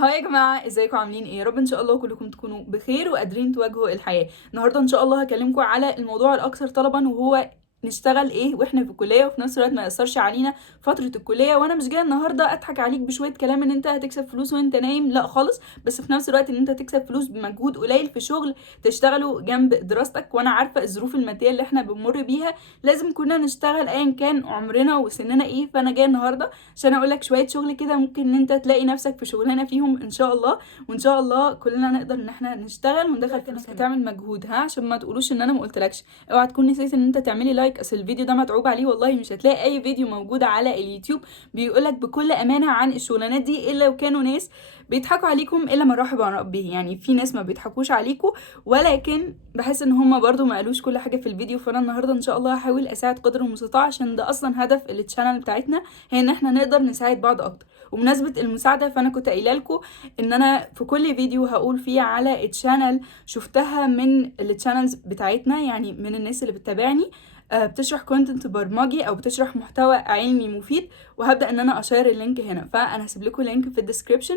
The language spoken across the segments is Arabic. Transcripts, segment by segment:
هاي يا جماعة، ازيكم عاملين ايه؟ يا رب ان شاء الله كلكم تكونوا بخير وقادرين تواجهوا الحياة. النهاردة ان شاء الله هكلمكم على الموضوع الاكثر طلبا، وهو نشتغل ايه واحنا في الكلية وفي نفس الوقت ما يأثرش علينا فترة الكلية. وانا مش جاية النهاردة اضحك عليك بشوية كلام ان انت هتكسب فلوس وانت نايم، لا خالص. بس في نفس الوقت ان انت تكسب فلوس بمجهود قليل في شغل تشتغله جنب دراستك. وانا عارفة الظروف المادية اللي احنا بنمر بيها، لازم كنا نشتغل ايا كان عمرنا وسننا ايه. فانا جاية النهاردة عشان اقول لك شوية شغل كده ممكن ان انت تلاقي نفسك في شغلانة فيهم ان شاء الله. وان شاء الله كلنا نقدر ان احنا نشتغل وندخل فلوس. هتعمل مجهود عشان ما تقولوش ان انا ما قلتلكش. اوعى تكون نسيت ان انت تعملي لايك، اصل الفيديو ده متعوب عليه. والله مش هتلاقي اي فيديو موجود على اليوتيوب بيقولك بكل امانه عن الشغلانات دي الا لو كانوا ناس بيضحكوا عليكم، الا من رحب عن ربه. يعني في ناس ما بيضحكوش عليكم، ولكن بحس ان هما برضو ما قالوش كل حاجه في الفيديو. فانا النهارده ان شاء الله هحاول اساعد قدر المستطاع، عشان ده اصلا هدف التشانل بتاعتنا، هي ان احنا نقدر نساعد بعض اكتر. وبمناسبه المساعده، فانا كنت قايله لكم ان انا في كل فيديو هقول فيه على التشانل شفتها من التشانلز بتاعتنا، يعني من الناس اللي بتتابعني بتشرح كونتنت برمجي او بتشرح محتوى علمي مفيد. وهبدا ان انا اشير اللينك هنا، فانا هسيب لكم لينك في الديسكريبشن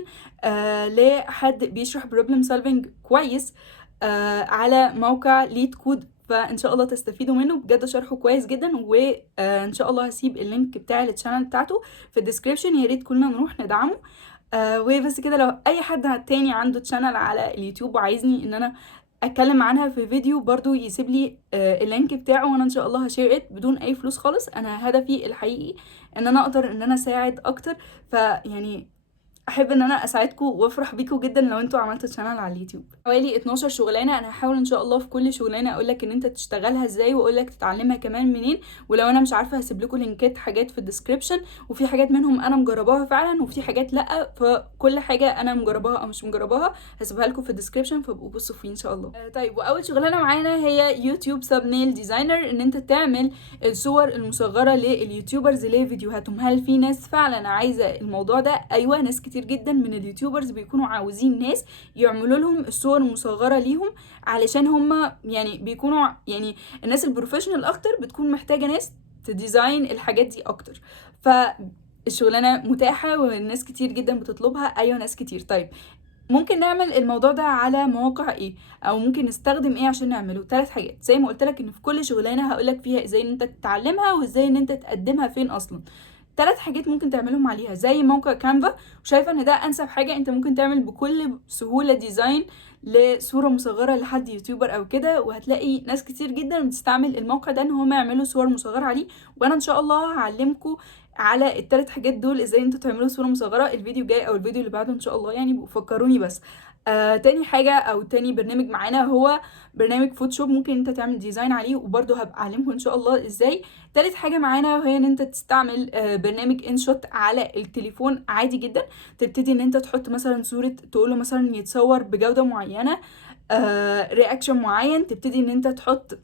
لحد بيشرح بروبلم سولفنج كويس على موقع ليد كود. فان شاء الله تستفيدوا منه، بجد شرحه كويس جدا. وان شاء الله هسيب اللينك بتاع التشانل بتاعته في الديسكريبشن، يا ريت كلنا نروح ندعمه. وبس كده. لو اي حد تاني عنده تشانل على اليوتيوب وعايزني ان انا اتكلم عنها في فيديو، برضو يسيب لي اللينك بتاعه، وانا ان شاء الله هشير بدون اي فلوس خالص. انا هدفي الحقيقي ان انا اقدر ان انا اساعد اكتر. فيعني احب ان انا اساعدكم وافرح بيكم جدا لو انتوا عملتوا شانل على اليوتيوب. حوالي 12 شغلانه، انا هحاول ان شاء الله في كل شغلانه اقول لك ان انت تشتغلها ازاي، واقول لك تتعلمها كمان منين. ولو انا مش عارفه هسيب لكم لينكات حاجات في الديسكريبشن، وفي حاجات منهم انا مجرباها فعلا وفي حاجات لا. فكل حاجه انا مجرباها او مش مجرباها هسيبها لكم في الديسكريبشن، فابقوا بصوا فيه ان شاء الله. طيب، واول شغلانه معانا هي يوتيوب سابنيل ديزاينر، ان انت تعمل الصور المصغره لليوتيوبرز لفيديوهاتهم. هل في ناس فعلا عايزه الموضوع ده؟ ايوه، ناس كتير جدا من اليوتيوبرز بيكونوا عاوزين ناس يعملوا لهم الصور المصغره ليهم، علشان هم يعني بيكونوا يعني الناس البروفيشنال اكتر بتكون محتاجه ناس تديزاين الحاجات دي اكتر. فالشغلانه متاحه والناس كتير جدا بتطلبها. ايوه، ناس كتير. طيب، ممكن نعمل الموضوع ده على مواقع ايه، او ممكن نستخدم ايه عشان نعمله؟ 3 حاجات زي ما قلت لك، ان في كل شغلانه هقول لك فيها ازاي ان انت تتعلمها وازاي ان انت تقدمها فين اصلا. 3 حاجات ممكن تعملهم عليها زي موقع كانفا، وشايفه ان ده انسب حاجه. انت ممكن تعمل بكل سهوله ديزاين لصوره مصغره لحد يوتيوبر او كده، وهتلاقي ناس كتير جدا بتستعمل الموقع ده ان هم يعملوا صور مصغره عليه. وانا ان شاء الله هعلمكم على ال3 حاجات دول ازاي انتوا تعملوا صوره مصغره. الفيديو جاي او الفيديو اللي بعده ان شاء الله، يعني فكروني بس. تاني حاجة او تاني برنامج معانا هو برنامج فوتوشوب، ممكن انت تعمل ديزاين عليه، وبرضه هبقى اعلمكم ان شاء الله ازاي. تالت حاجة معانا وهي ان انت تستعمل برنامج انشوت على التليفون عادي جدا. تبتدي ان انت تحط مثلا صورة، تقوله مثلا يتصور بجودة معينة، رياكشن معين، تبتدي ان انت تحط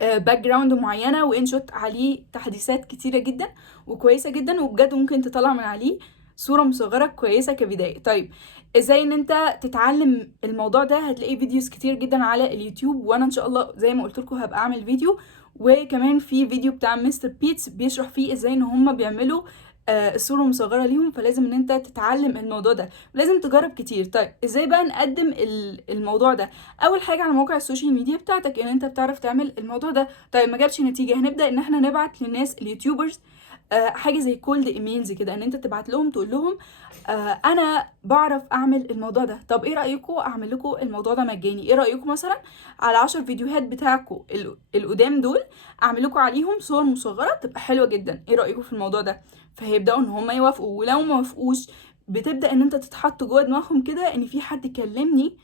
باك جراوند معينه وانشوت عليه تحديثات كتيره جدا وكويسه جدا، وبجد ممكن تطلع من عليه صوره مصغره كويسه كبدايه. طيب، ازاي ان انت تتعلم الموضوع ده؟ هتلاقي فيديوز كتير جدا على اليوتيوب، وانا ان شاء الله زي ما قلت لكم هبقى اعمل فيديو. وكمان في فيديو بتاع مستر بيتس بيشرح فيه ازاي ان هم بيعملوا الصوره المصغره ليهم. فلازم ان انت تتعلم الموضوع ده، ولازم تجرب كتير. طيب، ازاي بقى نقدم الموضوع ده؟ اول حاجه على موقع السوشيال ميديا بتاعتك ان انت بتعرف تعمل الموضوع ده. طيب، ما جابش نتيجه، هنبدا ان احنا نبعت للناس اليوتيوبرز حاجه زي كولد ايميلز كده، ان انت تبعت لهم تقول لهم انا بعرف اعمل الموضوع ده، طب ايه رايكم اعمل لكم الموضوع ده مجاني؟ ايه رايكم مثلا على 10 فيديوهات بتاعكم القدام دول اعمل لكم عليهم صور مصغره تبقى حلوه جدا؟ ايه رايكم في الموضوع ده؟ فهيبداوا ان هم يوافقوا. ولو ما وافقوش، بتبدا ان انت تتحط جوه دماغهم كده ان في حد كلمني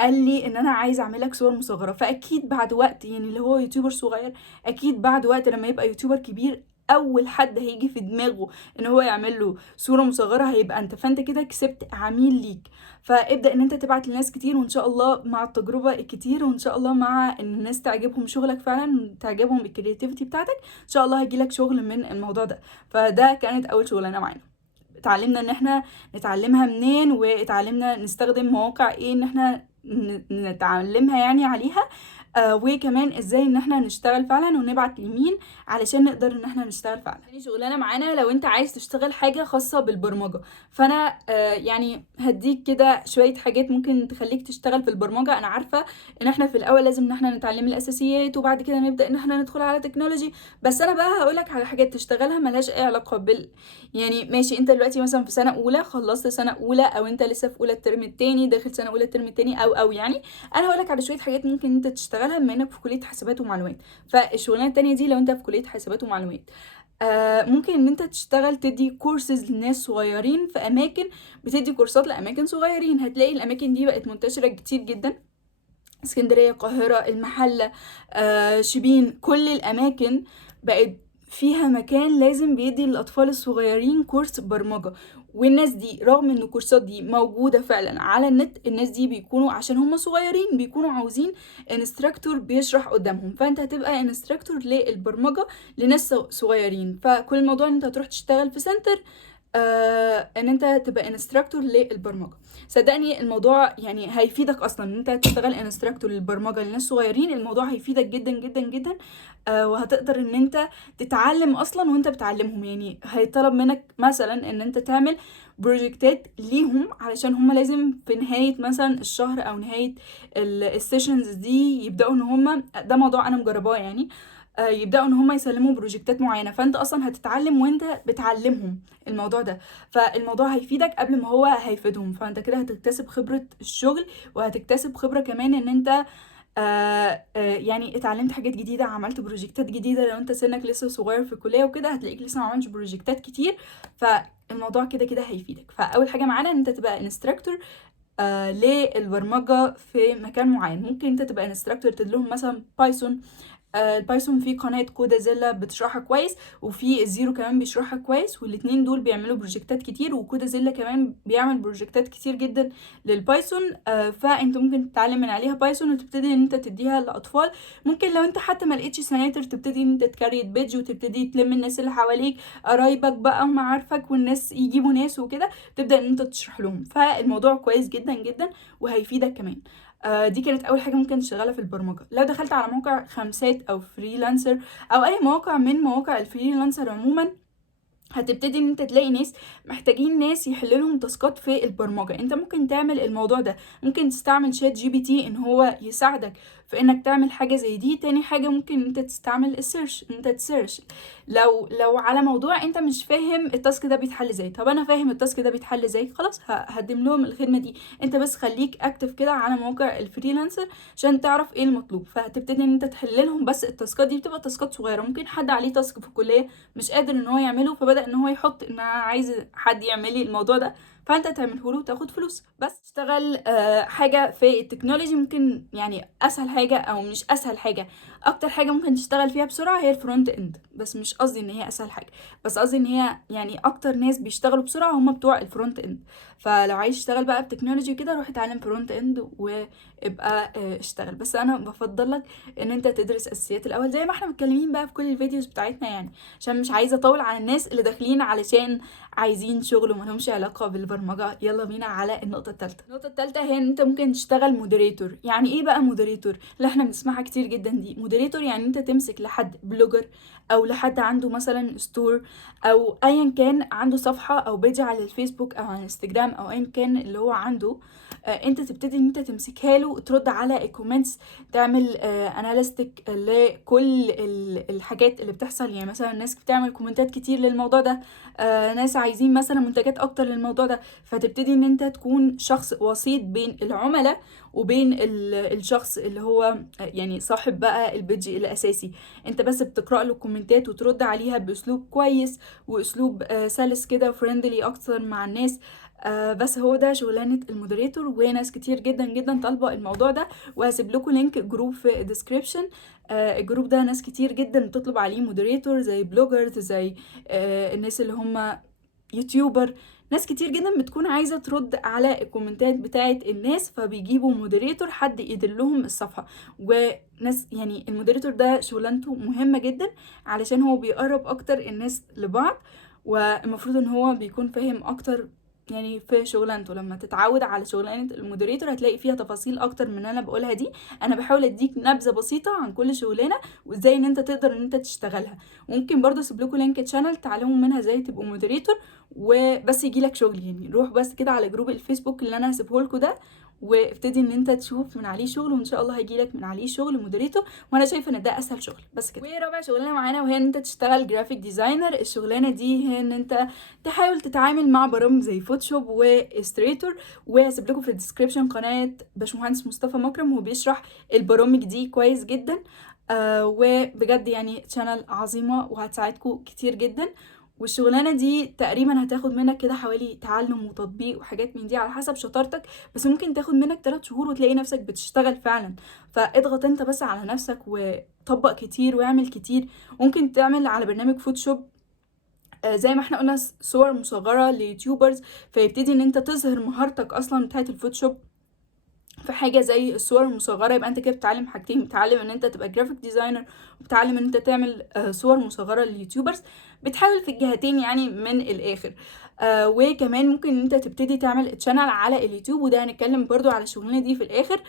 قال لي ان انا عايز اعمل لك صور مصغره. فاكيد بعد وقت، يعني اللي هو يوتيوبر صغير، اكيد بعد وقت لما يبقى يوتيوبر كبير، اول حد هيجي في دماغه ان هو يعمل له صوره مصغره هيبقى انت. فانت كده كسبت عميل ليك. فابدا ان انت تبعت لناس كتير، وان شاء الله مع التجربه الكتير، وان شاء الله مع ان الناس تعجبهم شغلك فعلا، تعجبهم الكرياتيفيتي بتاعتك، ان شاء الله هيجيلك شغل من الموضوع ده. فده كانت اول شغلانه معانا. اتعلمنا ان احنا نتعلمها منين، واتعلمنا نستخدم مواقع ايه ان احنا نتعلمها يعني عليها، وكمان ازاي ان احنا نشتغل فعلا ونبعت لمين علشان نقدر ان احنا نشتغل فعلا. يعني شغلانه معانا لو انت عايز تشتغل حاجه خاصه بالبرمجه، فانا يعني هديك كده شويه حاجات ممكن تخليك تشتغل في البرمجه. انا عارفه ان احنا في الاول لازم ان احنا نتعلم الاساسيات وبعد كده نبدا ان احنا ندخل على تكنولوجي، بس انا بقى هقولك على حاجات تشتغلها ملهاش اي علاقه يعني ماشي انت دلوقتي مثلا في سنه اولى، خلصت سنه اولى، او انت لسه في اولى الترم التاني داخل سنه اولى الترم التاني، او يعني انا هقولك على شويه حاجات ممكن انت تشتغلها بما انك في كليه حاسبات ومعلومات. فالشغلانه التانيه دي لو انت في كليه حاسبات ومعلومات، ممكن ان انت تشتغل تدي كورسز لناس صغيرين في اماكن، بتدي كورسات لاماكن صغيرين. هتلاقي الاماكن دي بقت منتشره كتير جدا، اسكندريه، القاهره، المحله، شبين، كل الاماكن بقت فيها مكان لازم بيدي للاطفال الصغيرين كورس برمجه. والناس دي رغم ان الكورسات دي موجوده فعلا على النت، الناس دي بيكونوا عشان هم صغيرين بيكونوا عاوزين انستراكتور بيشرح قدامهم، فانت هتبقى انستراكتور للبرمجه لناس صغيرين. فكل الموضوع ان انت هتروح تشتغل في سنتر، ان انت تبقى انستراكتور للبرمجه. صدقني الموضوع يعني هيفيدك اصلا ان انت تشتغل انستراكتور للبرمجه للناس صغيرين. الموضوع هيفيدك جدا جدا جدا، وهتقدر ان انت تتعلم اصلا وانت بتعلمهم. يعني هيطلب منك مثلا ان انت تعمل بروجكتات ليهم، علشان هم لازم في نهايه مثلا الشهر او نهايه السيشنز دي يبداوا ان هم، ده موضوع انا مجرباه يعني، يبداوا ان هم يسلموا بروجكتات معينه، فانت اصلا هتتعلم وانت بتعلمهم الموضوع ده. فالموضوع هيفيدك قبل ما هو هيفيدهم، فانت كده هتكتسب خبره الشغل، وهتكتسب خبره كمان ان انت يعني اتعلمت حاجات جديده، عملت بروجكتات جديده. لو انت سنك لسه صغير في الكليه وكده هتلاقيك لسه ما عملتش بروجكتات كتير، فالموضوع كده كده هيفيدك. فاول حاجه معانا ان انت تبقى انستراكتور للبرمجه في مكان معين. ممكن انت تبقى انستراكتور تدلهم مثلا بايثون. البايثون في قناة كودازيلا بتشرحها كويس، وفي الزيرو كمان بيشرحها كويس، والاتنين دول بيعملوا بروجكتات كتير، وكودازيلا كمان بيعمل بروجكتات كتير جدا للبايثون. فانت ممكن تتعلم من عليها بايثون وتبتدي ان انت تديها للاطفال. ممكن لو انت حتى ما لقيتش سناتر تبتدي ان انت تكريت بيج وتبتدي تلم الناس اللي حواليك، قرايبك بقى ومعارفك، والناس يجيبوا ناس وكده تبدا ان انت تشرح لهم. فالموضوع كويس جدا جدا وهيفيدك كمان. دي كانت اول حاجه ممكن تشتغلها في البرمجه. لو دخلت على موقع خمسات او فريلانسر او اي موقع من مواقع الفريلانسر عموما، هتبتدي ان انت تلاقي ناس محتاجين ناس يحللهم تاسكات في البرمجه. انت ممكن تعمل الموضوع ده، ممكن تستعمل شات جي بي تي ان هو يساعدك في انك تعمل حاجه زي دي. تاني حاجه ممكن انت تستعمل السيرش، انت تسيرش لو على موضوع انت مش فاهم التاسك ده بيتحل ازاي. طب انا فاهم التاسك ده بيتحل ازاي، خلاص هقدم لهم الخدمه دي. انت بس خليك اكتف كده على موقع الفريلانسر عشان تعرف ايه المطلوب، فهتبتدي ان انت تحل لهم. بس التاسكات دي بتبقى تاسكات صغيره، ممكن حد عليه تاسك في الكليه مش قادر ان هو يعمله، فبدأ ان هو يحط ان انا عايز حد يعمل لي الموضوع ده، فانت تعمله له وتاخد فلوس. بس تشتغل حاجه في التكنولوجي، ممكن يعني اسهل حاجه او مش اسهل حاجه، اكتر حاجه ممكن تشتغل فيها بسرعه هي الفرونت اند. بس مش قصدي ان هي اسهل حاجه، بس قصدي ان هي يعني اكتر ناس بيشتغلوا بسرعه هم بتوع الفرونت اند. فلو عايز تشتغل بقى بتكنولوجي كده روح اتعلم فرونت اند وابقى اشتغل. بس انا بفضل لك ان انت تدرس اساسيات الاول زي ما احنا متكلمين بقى في كل الفيديوز بتاعتنا يعني، عشان مش عايزه اطول على الناس اللي داخلين علشان عايزين شغل وملهمش علاقه بالبرمجه. يلا بينا على النقطه الثالثه. النقطه الثالثه هي ان انت ممكن تشتغل مودريتور. يعني ايه بقى مودريتور؟ اللي احنا بنسمعها كتير جدا دي. مودريتور يعني انت تمسك لحد بلوجر او لحد عنده مثلا ستور او ايا كان عنده صفحه او بيج على الفيسبوك او على الانستجرام او ايا كان اللي هو عنده، انت تبتدي ان انت تمسكها له وترد على الكومنتس، تعمل اناليستيك لكل الحاجات اللي بتحصل. يعني مثلا الناس بتعمل كومنتات كتير للموضوع ده، ناس عايزين مثلا منتجات اكتر للموضوع ده، فتبتدي ان انت تكون شخص وسيط بين العملاء وبين الشخص اللي هو يعني صاحب بقى البيج الاساسي. انت بس بتقرأ له الكومنتات وترد عليها باسلوب كويس واسلوب سلس كده فريندلي اكتر مع الناس. بس هو ده شغلانه المودريتور، وناس كتير جدا جدا طالبه الموضوع ده. وهسيب لكم لينك جروب في الديسكريبشن. الجروب ده ناس كتير جدا بتطلب عليه مودريتور، زي بلوجرز، زي الناس اللي هم يوتيوبر. ناس كتير جدا بتكون عايزه ترد على الكومنتات بتاعه الناس، فبيجيبوا مودريتور حد يدلهم الصفحه. وناس يعني المودريتور ده شغلانته مهمه جدا علشان هو بيقرب اكتر الناس لبعض، والمفروض ان هو بيكون فاهم اكتر يعني في شغلانته. لما تتعود على شغلانه المودريتور هتلاقي فيها تفاصيل اكتر من اللي انا بقولها دي. انا بحاول اديك نبذه بسيطه عن كل شغلانه وازاي ان انت تقدر ان انت تشتغلها. وممكن برضه اسيب لكم لينك تشانل تعلموا منها ازاي تبقوا مودريتور وبس يجيلك شغل. يعني روح بس كده على جروب الفيسبوك اللي انا هسيبه لكم ده وابتدي ان انت تشوف من عليه شغل، وان شاء الله هيجيلك من عليه شغل مودريتور. وانا شايفه ان ده اسهل شغل بس كده. ورابع شغلانه معانا وهي ان انت تشتغل جرافيك ديزاينر. الشغلانه دي هي ان انت تحاول تتعامل مع برامج زي فوتوشوب واستريتور. وهسيب لكم في الديسكريبشن قناه باشمهندس مصطفى مكرم، هو بيشرح البرامج دي كويس جدا. وبجد يعني تشانل عظيمه وهتساعدكم كتير جدا. والشغلانه دي تقريبا هتاخد منك كده حوالي تعلم وتطبيق وحاجات من دي على حسب شطارتك، بس ممكن تاخد منك 3 شهور وتلاقي نفسك بتشتغل فعلا. فاضغط انت بس على نفسك وطبق كتير واعمل كتير. ممكن تعمل على برنامج فوتوشوب زي ما احنا قلنا صور مصغرة ليوتيوبرز، فيبتدي ان انت تظهر مهارتك اصلا بتاعت الفوتوشوب في حاجه زي الصور المصغره. يبقى انت كده بتتعلم حاجتين، بتتعلم ان انت تبقى جرافيك ديزاينر وبتتعلم ان انت تعمل صور مصغره لليوتيوبرز. بتحاول في الجهتين يعني من الاخر. وكمان ممكن ان انت تبتدي تعمل تشانل على اليوتيوب، وده هنتكلم برضو على الشغلانه دي في الاخر.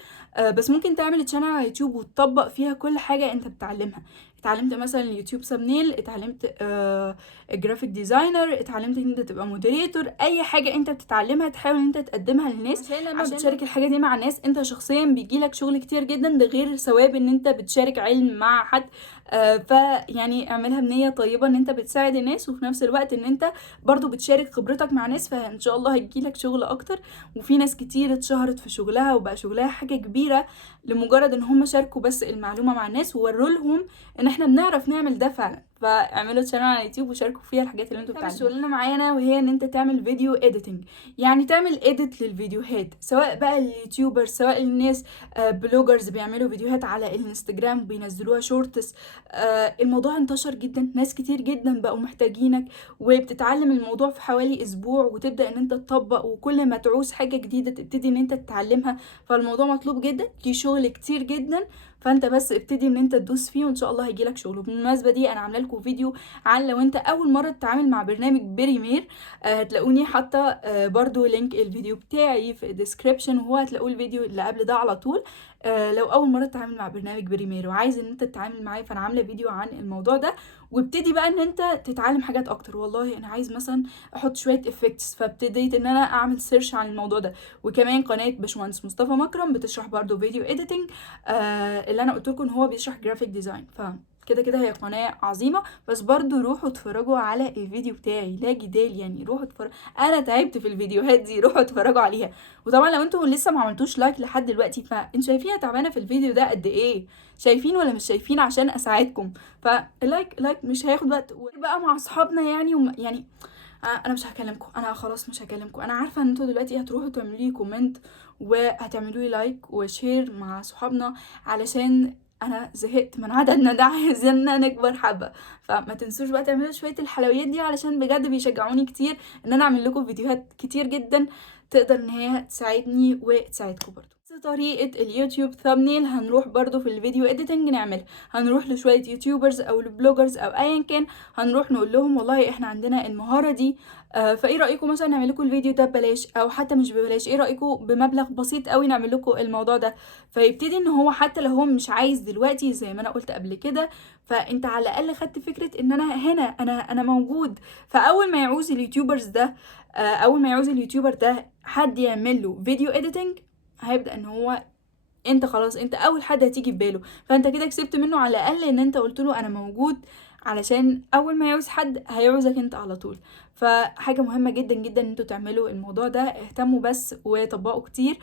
بس ممكن تعمل تشانل على اليوتيوب وتطبق فيها كل حاجه انت بتتعلمها. اتعلمت مثلا اليوتيوب سابنيل، اتعلمت جرافيك ديزاينر، اتعلمت ان انت تبقى مودريتور. اي حاجه انت بتتعلمها تحاول ان انت تقدمها للناس عشان تشارك الحاجه دي مع الناس. انت شخصيا بيجيلك شغل كتير جدا، ده غير ثواب ان انت بتشارك علم مع حد. فيعني اعملها بنيه طيبه ان انت بتساعد الناس، وفي نفس الوقت ان انت برضو بتشارك خبرتك مع ناس، فان شاء الله هيجيلك شغل اكتر. وفي ناس كتير اتشهرت في شغلها وبقى شغلها حاجه كبيره لمجرد ان هم شاركوا بس المعلومه مع الناس ووروا لهم ان احنا بنعرف نعمل ده فعلا. فاعملوا تشانل على اليوتيوب وشاركوا فيها الحاجات اللي انتوا بتعملوها. شغلنا معانا وهي ان انت تعمل فيديو اديتنج، يعني تعمل اديت للفيديوهات، سواء بقى اليوتيوبر سواء الناس بلوجرز بيعملوا فيديوهات على الانستجرام بينزلوها شورتس. الموضوع انتشر جدا، ناس كتير جدا بقوا محتاجينك، وبتتعلم الموضوع في حوالي اسبوع وتبدا ان انت تطبق، وكل ما تعوز حاجه جديده تبتدي ان انت تتعلمها. فالموضوع مطلوب جدا، في شغل كتير جدا، فانت بس ابتدي ان انت تدوس فيه وان شاء الله هيجيلك شغل. بالمناسبه دي انا عامله لكم فيديو عن لو انت اول مره تتعامل مع برنامج بريمير. هتلاقوني حاطه برضو لينك الفيديو بتاعي في الديسكريبشن، وهو هتلاقوا الفيديو اللي قبل ده على طول. لو اول مره تتعامل مع برنامج بريمير وعايز ان انت تتعامل معاه، فانا عامله فيديو عن الموضوع ده. وابتدي بقى ان انت تتعلم حاجات اكتر. والله انا عايز مثلا احط شويه افكتس، فابتديت ان انا اعمل سيرش عن الموضوع ده. وكمان قناه باشمهندس مصطفى مكرم بتشرح برضو فيديو اديتنج، اللي انا قلت لكم ان هو بيشرح جرافيك ديزاين. كده كده هي قناه عظيمه، بس برضو روحوا اتفرجوا على الفيديو بتاعي، لا جدال يعني. روحوا اتفرجوا، انا تعبت في الفيديوهات دي، روحوا اتفرجوا عليها. وطبعا لو انتوا لسه ما عملتوش لايك لحد دلوقتي، فانتوا شايفينها تعبانه في الفيديو ده قد ايه؟ شايفين ولا مش شايفين؟ عشان اساعدكم. فاللايك مش هياخد وقت. بقى مع اصحابنا يعني يعني انا مش هكلمكم، انا خلاص مش هكلمكم. انا عارفه ان انتوا دلوقتي هتروحوا تعملوا لي كومنت وهتعملوا لي لايك وشير مع صحابنا، علشان انا زهقت من عددنا ده، عايزيننا نكبر حبه. فما تنسوش بقى تعملوا شويه الحلويات دي، علشان بجد بيشجعوني كتير ان انا اعمل لكم فيديوهات كتير جدا تقدر ان هي تساعدني وتساعدكم برضو. طريقة اليوتيوب ثامنيل هنروح برضو في الفيديو اديتنج نعمل، هنروح لشوية يوتيوبرز او البلوجرز او ايا كان، هنروح نقول لهم والله احنا عندنا المهارة دي، فايه رأيكم مثلا نعمل لكم الفيديو ده ببلاش، او حتى مش ببلاش، ايه رأيكم بمبلغ بسيط قوي نعمل لكم الموضوع ده. فيبتدي ان هو حتى لو هو مش عايز دلوقتي زي ما انا قلت قبل كده، فانت على الاقل خدت فكرة ان انا هنا، انا موجود. فاول ما يعوز اليوتيوبرز ده، اول ما يعوز اليوتيوبر ده حد يعمل له فيديو اديتنج، هيبدأ ان هو انت خلاص انت اول حد هتيجي في باله. فانت كده كسبت منه على الاقل ان انت قلت له انا موجود، علشان اول ما يعوز حد هيعوزك انت على طول. فحاجة مهمة جدا جدا ان انتوا تعملوا الموضوع ده، اهتموا بس وطبقوا كتير.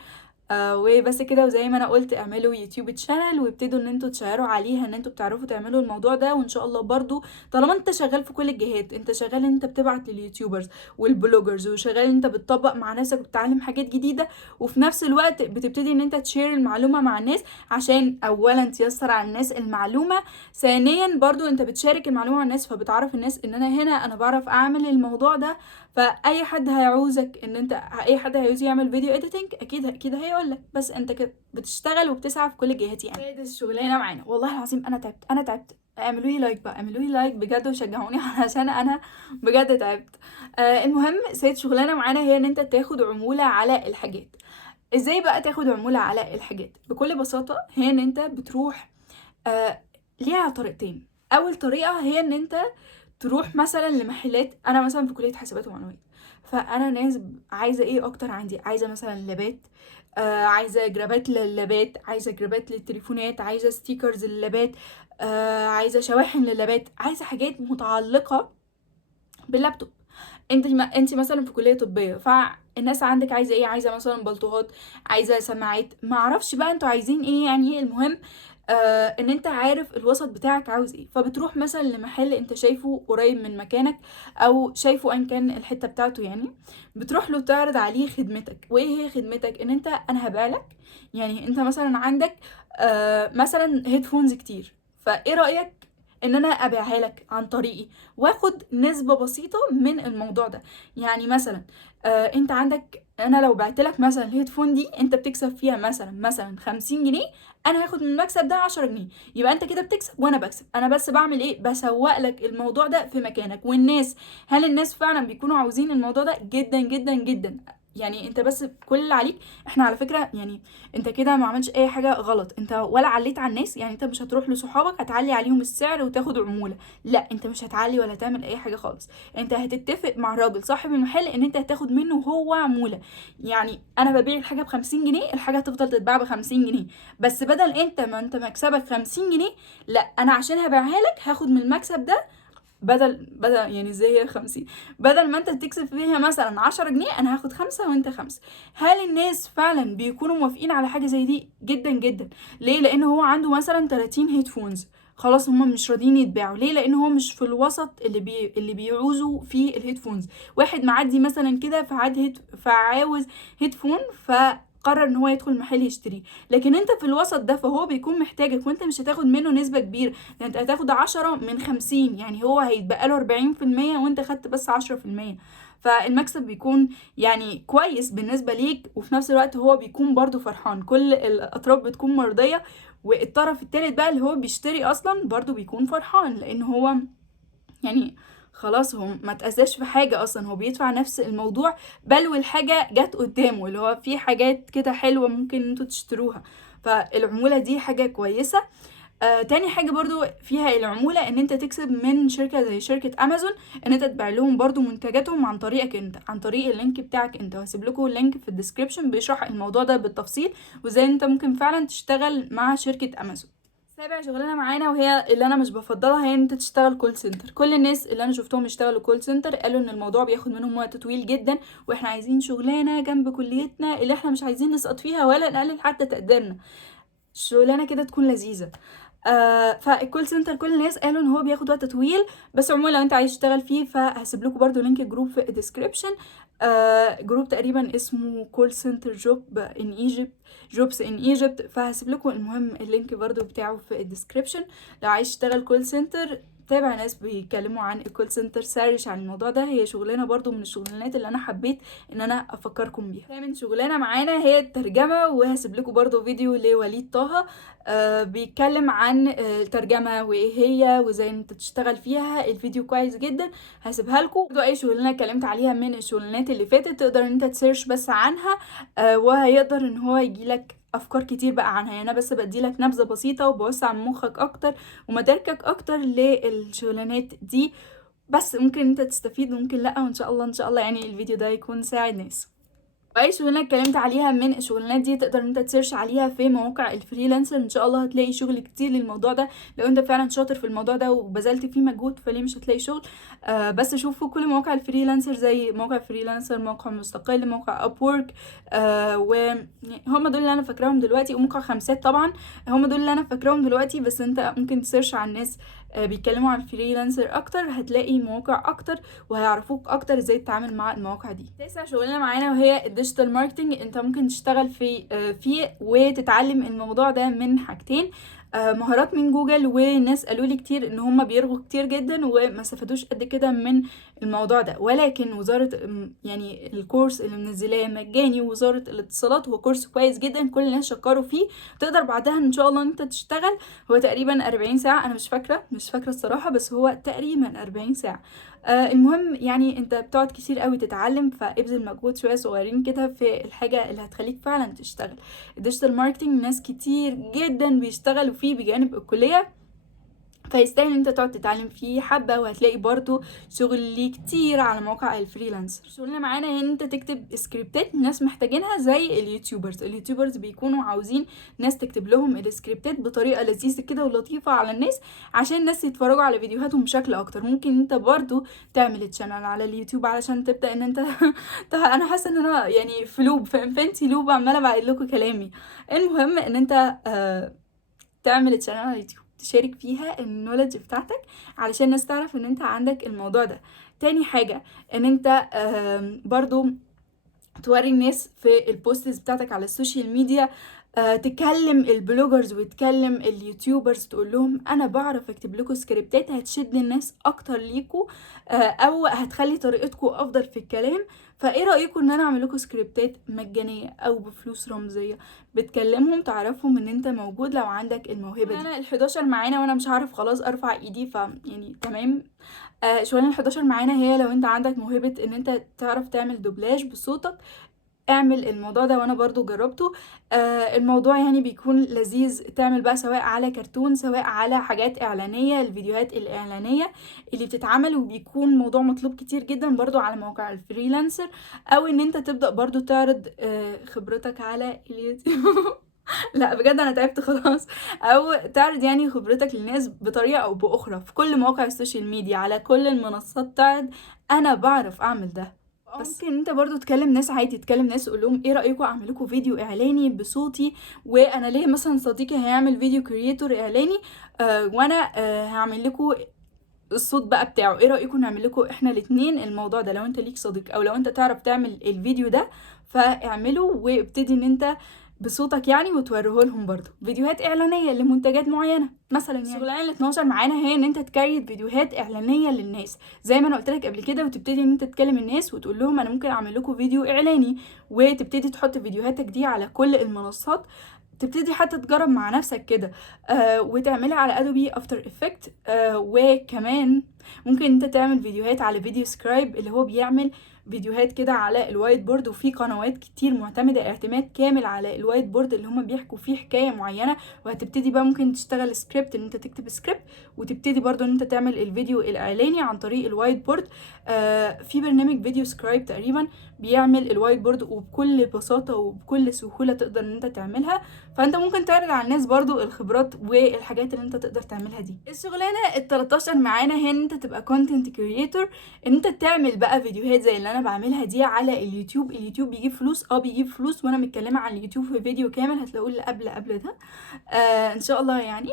وبس كده. وزي ما انا قلت اعملوا يوتيوب تشانل وابتدوا ان انتوا تشيروا عليها ان انتوا بتعرفوا تعملوا الموضوع ده. وان شاء الله برضو طالما انت شغال في كل الجهات، انت شغال ان انت بتبعت لليوتيوبرز والبلوجرز، وشغال ان انت بتطبق مع نفسك وبتتعلم حاجات جديدة، وفي نفس الوقت بتبتدي ان انت تشير المعلومة مع الناس، عشان اولا تيسر على الناس المعلومة، ثانيا برضو انت بتشارك المعلومة مع الناس، فبتعرف الناس ان انا هنا انا بعرف اعمل الموضوع ده. فاي حد هيعوزك ان انت، اي حد هيعوز يعمل فيديو اديتنج اكيد هيقولك، بس انت كده بتشتغل وبتسعى في كل الجهات. يعني الشغلانه معانا والله العظيم انا تعبت اعملوا لي لايك بقى، اعملوا لي لايك بجد وشجعوني علشان انا بجد تعبت. المهم سيد شغلانه معانا هي ان انت تاخد عموله على الحاجات. ازاي بقى تاخد عموله على الحاجات؟ بكل بساطه هي ان انت بتروح ليها طريقتين. اول طريقه هي ان انت تروح مثلا لمحلات. انا مثلا في كليه حاسبات ومعلومات، فانا ناس عايزه ايه اكتر عندي؟ عايزه مثلا لابات، عايزه جرابات لللابات، عايزه جرابات للتليفونات، عايزه ستيكرز لللابات، عايزه شواحن لللابات، عايزه حاجات متعلقه باللابتوب. انت مثلا في كليه طبيه، فالناس عندك عايزه ايه؟ عايزه مثلا بلطوهات، عايزه سماعات، ما اعرفش بقى انتوا عايزين ايه يعني. المهم ان انت عارف الوسط بتاعك عاوز ايه، فبتروح مثلا لمحل انت شايفه قريب من مكانك او شايفه ان كان الحته بتاعته يعني، بتروح له تعرض عليه خدمتك. وايه هي خدمتك؟ ان انت انا هبيع لك يعني. انت مثلا عندك مثلا هيدفونز كتير، فايه رايك ان انا ابيعها لك عن طريقي واخد نسبة بسيطة من الموضوع ده؟ يعني مثلا انت عندك، انا لو بعت لك مثلا الهيدفون دي انت بتكسب فيها مثلا 50 جنيه، انا هاخد من المكسب ده 10 جنيه. يبقى انت كده بتكسب وانا بكسب. انا بس بعمل ايه؟ بسوق لك الموضوع ده في مكانك. والناس، هل الناس فعلا بيكونوا عاوزين الموضوع ده؟ جدا جدا جدا. يعني انت بس كل اللي عليك، احنا على فكرة يعني انت كده ما عملتش اي حاجة غلط، انت ولا عليت على الناس. يعني انت مش هتروح لصحابك هتعلي عليهم السعر وتاخد عمولة، لا انت مش هتعلي ولا تعمل اي حاجه خالص. انت هتتفق مع الراجل صاحب المحل ان انت هتاخد منه هو عموله. يعني انا ببيع الحاجه ب50 جنيه، الحاجه هتفضل تتباع ب50 جنيه، بس بدل انت مكسبك 50 جنيه، لا انا عشان هبيعها لك هاخد من المكسب ده بدل يعني ازاي هي 50؟ بدل ما انت تكسب فيها مثلا 10 جنيه، انا هاخد 5 وانت 5. هل الناس فعلا بيكونوا موافقين على حاجة زي دي؟ جدا جدا. ليه؟ لان هو عنده مثلا 30 هيدفونز، خلاص هما مش راضيين يتباعوا. ليه؟ لان هو مش في الوسط اللي بيعوزوا فيه الهيدفونز. واحد معدي مثلا كده فعاوز هيدفون، فقرر ان هو يدخل محل يشتريه. لكن انت في الوسط ده فهو بيكون محتاجك، وانت مش هتاخد منه نسبة كبيرة. يعني انت هتاخد 10 من 50، يعني هو هيتبقى له 40% وانت خدت بس 10%. فالمكسب بيكون يعني كويس بالنسبة ليك، وفي نفس الوقت هو بيكون برضو فرحان، كل الأطراف بتكون مرضية. والطرف التالت بقى اللي هو بيشتري أصلا برضو بيكون فرحان، لأن هو يعني خلاص هو ما تأذاش في حاجة أصلا، هو بيدفع نفس الموضوع، بل والحاجة جت قدامه، اللي هو في حاجات كده حلوة ممكن انتوا تشتروها. فالعمولة دي حاجة كويسة. تاني حاجة برضو فيها العمولة ان انت تكسب من شركة زي شركة امازون، ان انت تبيع لهم برضو منتجاتهم عن طريقك انت، عن طريق اللينك بتاعك انت. وهسيب لكم اللينك في الديسكريبشن بيشرح الموضوع ده بالتفصيل، وازاي انت ممكن فعلا تشتغل مع شركة امازون. سابع شغلانه معانا وهي اللي انا مش بفضلها، هي ان انت تشتغل كول سنتر. كل الناس اللي انا شفتهم يشتغلوا كول سنتر قالوا ان الموضوع بياخد منهم وقت طويل جدا، واحنا عايزين شغلانه جنب كليتنا اللي احنا مش عايزين نسقط فيها ولا نقلل حتى تقديرنا، شغلانه كده تكون لذيذه. فالكول سنتر كل الناس قالوا ان هو بياخد وقت طويل. بس عموما لو انت عايز تشتغل فيه فهسيب لكم برضو لينك جروب في الديسكريبشن. جروب تقريبا اسمه كول سنتر جوبس ان ايجيبت، فهسيب لكم المهم اللينك برضو بتاعه في الديسكريبشن. لو عايز تشتغل كول سنتر تابع ناس بيتكلموا عن الكول سنتر، سيرش عن الموضوع ده. هي شغلانه برضو من الشغلانات اللي انا حبيت ان انا افكركم بيها. تامن شغلانه معانا هي الترجمه، وهسيب لكم برضو فيديو لوليد طه بيتكلم عن الترجمه وايه هي وازاي انت تشتغل فيها. الفيديو كويس جدا، هسيبها لكم. برضو اي شغلانه اتكلمت عليها من الشغلانات اللي فاتت تقدر ان انت تسيرش بس عنها، وهيقدر ان هو يجيلك افكار كتير بقى عنها. يعني انا بس بديلك نبذه بسيطه وبوسع مخك اكتر ومداركك اكتر للشغلانات دي، بس ممكن انت تستفيد وممكن لا. وان شاء الله ان شاء الله يعني الفيديو ده يكون ساعد ناس. واي شغلانه اتكلمت عليها من الشغلانات دي تقدر انت تسيرش عليها في مواقع الفريلانسر، ان شاء الله هتلاقي شغل كتير للموضوع ده. لو انت فعلا شاطر في الموضوع ده وبذلت فيه مجهود فليه مش هتلاقي شغل؟ بس شوفوا كل مواقع الفريلانسر زي موقع فريلانسر، موقع مستقل، موقع ابورك، وهم دول اللي انا فاكراهم دلوقتي، وموقع خمسات طبعا. هم دول اللي انا فاكراهم دلوقتي، بس انت ممكن تسيرش عن الناس بيتكلموا عن الفريلانسر اكتر، هتلاقي مواقع اكتر وهيعرفوك اكتر ازاي تتعامل مع المواقع دي. تاسع شغلانه معانا وهي الديجيتال ماركتنج. انت ممكن تشتغل فيه وتتعلم الموضوع ده من حاجتين. مهارات من جوجل، وناس قالوا لي كتير ان هم بيرغوا كتير جدا وما استفادوش قد كده من الموضوع ده. ولكن وزارة يعني الكورس اللي منزلاه مجاني وزارة الاتصالات هو كورس كويس جدا، كل الناس شكروا فيه. تقدر بعدها ان شاء الله ان انت تشتغل. هو تقريبا 40 ساعة، انا مش فاكرة الصراحة، بس هو تقريبا 40 ساعة. المهم يعني انت بتقعد كتير قوي تتعلم، فابذل مجهود شوية صغيرين كده في الحاجة اللي هتخليك فعلا تشتغل. الديجيتال ماركتينج ناس كتير جدا بيشتغلوا فيه بجانب الكلية، فيستاهل انت تقعد تتعلم فيه حبة، وهتلاقي برضو شغل ليه كتير على مواقع الفريلانسر. شغلنا معانا ان انت تكتب سكريبتات الناس محتاجينها زي اليوتيوبرز بيكونوا عاوزين ناس تكتب لهم السكريبتات بطريقة لذيذة كده ولطيفة على الناس، عشان الناس يتفرجوا على فيديوهاتهم بشكل اكتر. ممكن انت برضو تعمل تشانل على اليوتيوب علشان تبدأ ان انت انا حاسة ان انا يعني في لوب، في انفنتي لوب عمالة بعيد لكم كلامي. المهم ان انت تعمل تشانل على اليوتيوب تشارك فيها النولج بتاعتك علشان الناس تعرف ان انت عندك الموضوع ده. تاني حاجة ان انت برضو توري الناس في البوستز بتاعتك على السوشيال ميديا، تكلم البلوجرز وتكلم اليوتيوبرز تقول لهم انا بعرف اكتب لكم سكريبتات هتشد الناس اكتر ليكم، او هتخلي طريقتكم افضل في الكلام. فايه رايكم ان انا اعمل لكم سكريبتات مجانيه او بفلوس رمزيه؟ بتكلمهم تعرفهم ان انت موجود لو عندك الموهبه دي. انا ال11 معانا وانا مش عارف خلاص ارفع ايدي، يعني تمام. شغلانه ال11 معانا هي لو انت عندك موهبه ان انت تعرف تعمل دوبلاج بصوتك، اعمل الموضوع ده، وانا برضو جربته. الموضوع يعني بيكون لذيذ، تعمل بقى سواء على كرتون سواء على حاجات اعلانية، الفيديوهات الاعلانية اللي بتتعمل، وبيكون موضوع مطلوب كتير جدا برضو على موقع الفريلانسر، او ان انت تبدأ برضو تعرض خبرتك على اليوتيوب لا بجد انا تعبت خلاص. او تعرض يعني خبرتك للناس بطريقة او باخرى في كل مواقع السوشيال ميديا على كل المنصات، تعرض انا بعرف اعمل ده. بس ممكن انت برضو تكلم ناس عادي، تكلم ناس تقول لهم ايه رايكم اعمل لكم فيديو اعلاني بصوتي، وانا ليه مثلا صديقي هيعمل فيديو كرييتور اعلاني، وانا هعمل لكم الصوت بقى بتاعه. ايه رايكم نعمل لكم احنا الاتنين الموضوع ده؟ لو انت ليك صديق او لو انت تعرف تعمل الفيديو ده فاعمله، وابتدي ان انت بصوتك يعني وتوريه لهم برضو فيديوهات اعلانيه لمنتجات معينه مثلا. يعني الشغلانه اللي 12 معانا هي ان انت تكريت فيديوهات اعلانيه للناس زي ما انا قلت لك قبل كده، وتبتدي ان انت تكلم الناس وتقول لهم انا ممكن اعمل لكم فيديو اعلاني، وتبتدي تحط فيديوهاتك دي على كل المنصات. تبتدي حتى تجرب مع نفسك كده، وتعملها على ادوبي افتر افكت. وكمان ممكن انت تعمل فيديوهات على فيديو سكرايب اللي هو بيعمل فيديوهات كده على الوايت بورد، وفي قنوات كتير معتمدة اعتماد كامل على الوايت بورد اللي هم بيحكوا فيه حكاية معينة. وهتبتدي بقى ممكن تشتغل سكريبت، ان انت تكتب سكريبت وتبتدي برضو ان انت تعمل الفيديو الاعلاني عن طريق الوايت بورد. في برنامج فيديو سكرايب تقريبا بيعمل الوايت بورد، وبكل بساطة وبكل سهولة تقدر ان انت تعملها. فانت ممكن تعرض على الناس برضو الخبرات والحاجات اللي انت تقدر تعملها دي. الشغلانة ال13 معانا هي ان انت تبقى كونتنت كرييتور، ان انت تعمل بقى فيديوهات زي اللي انا بعملها دي على اليوتيوب. اليوتيوب بيجيب فلوس، بيجيب فلوس، وانا متكلمة عن اليوتيوب في فيديو كامل هتلاقوه اللي قبل ده ان شاء الله. يعني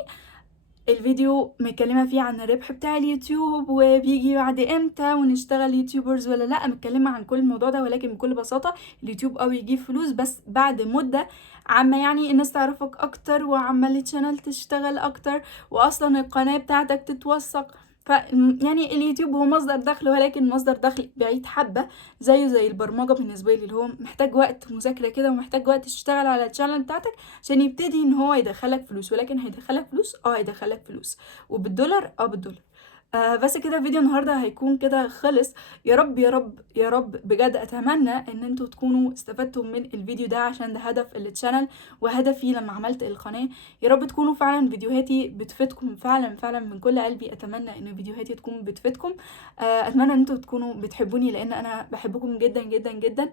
الفيديو متكلمة فيه عن الربح بتاع اليوتيوب وبيجي بعد امتى ونشتغل يوتيوبرز ولا لا، متكلمة عن كل الموضوع ده. ولكن بكل بساطة اليوتيوب يجيب فلوس بس بعد مدة، عما يعني الناس تعرفك اكتر، وعما التشانل تشتغل اكتر، واصلا القناة بتاعتك تتوثق. يعني اليوتيوب هو مصدر دخل، ولكن مصدر دخل بعيد حبة، زيه زي البرمجة بالنسبة لي، اللي هو محتاج وقت مذاكرة كده ومحتاج وقت تشتغل على التشانل بتاعتك عشان يبتدي ان هو يدخلك فلوس. ولكن هيدخلك فلوس، هيدخلك فلوس وبالدولار، بالدولار. بس كده فيديو النهارده هيكون كده خلص. يا رب يا رب يا رب بجد اتمنى ان انتوا تكونوا استفدتوا من الفيديو ده، عشان ده هدف التشانل وهدفي لما عملت القناه. يا رب تكونوا فعلا فيديوهاتي بتفيدكم فعلا فعلا من كل قلبي. اتمنى ان فيديوهاتي تكون بتفيدكم. اتمنى ان انتوا تكونوا بتحبوني لان انا بحبكم جدا جدا جدا.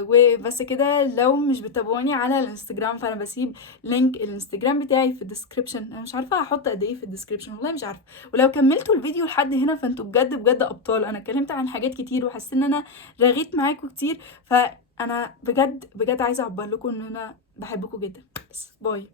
وبس كده. لو مش بتتابعوني على الانستجرام فانا بسيب لينك الانستجرام بتاعي في الديسكريبشن. انا مش عارفه هحط قد ايه في الديسكريبشن، والله مش عارفه. ولو كملتوا الفيديو لحد هنا فانتوا بجد بجد ابطال. انا اتكلمت عن حاجات كتير وحسيت ان انا رغيت معاكم كتير، فانا بجد بجد عايزه اعبر لكم ان انا بحبكم جدا. بس باي.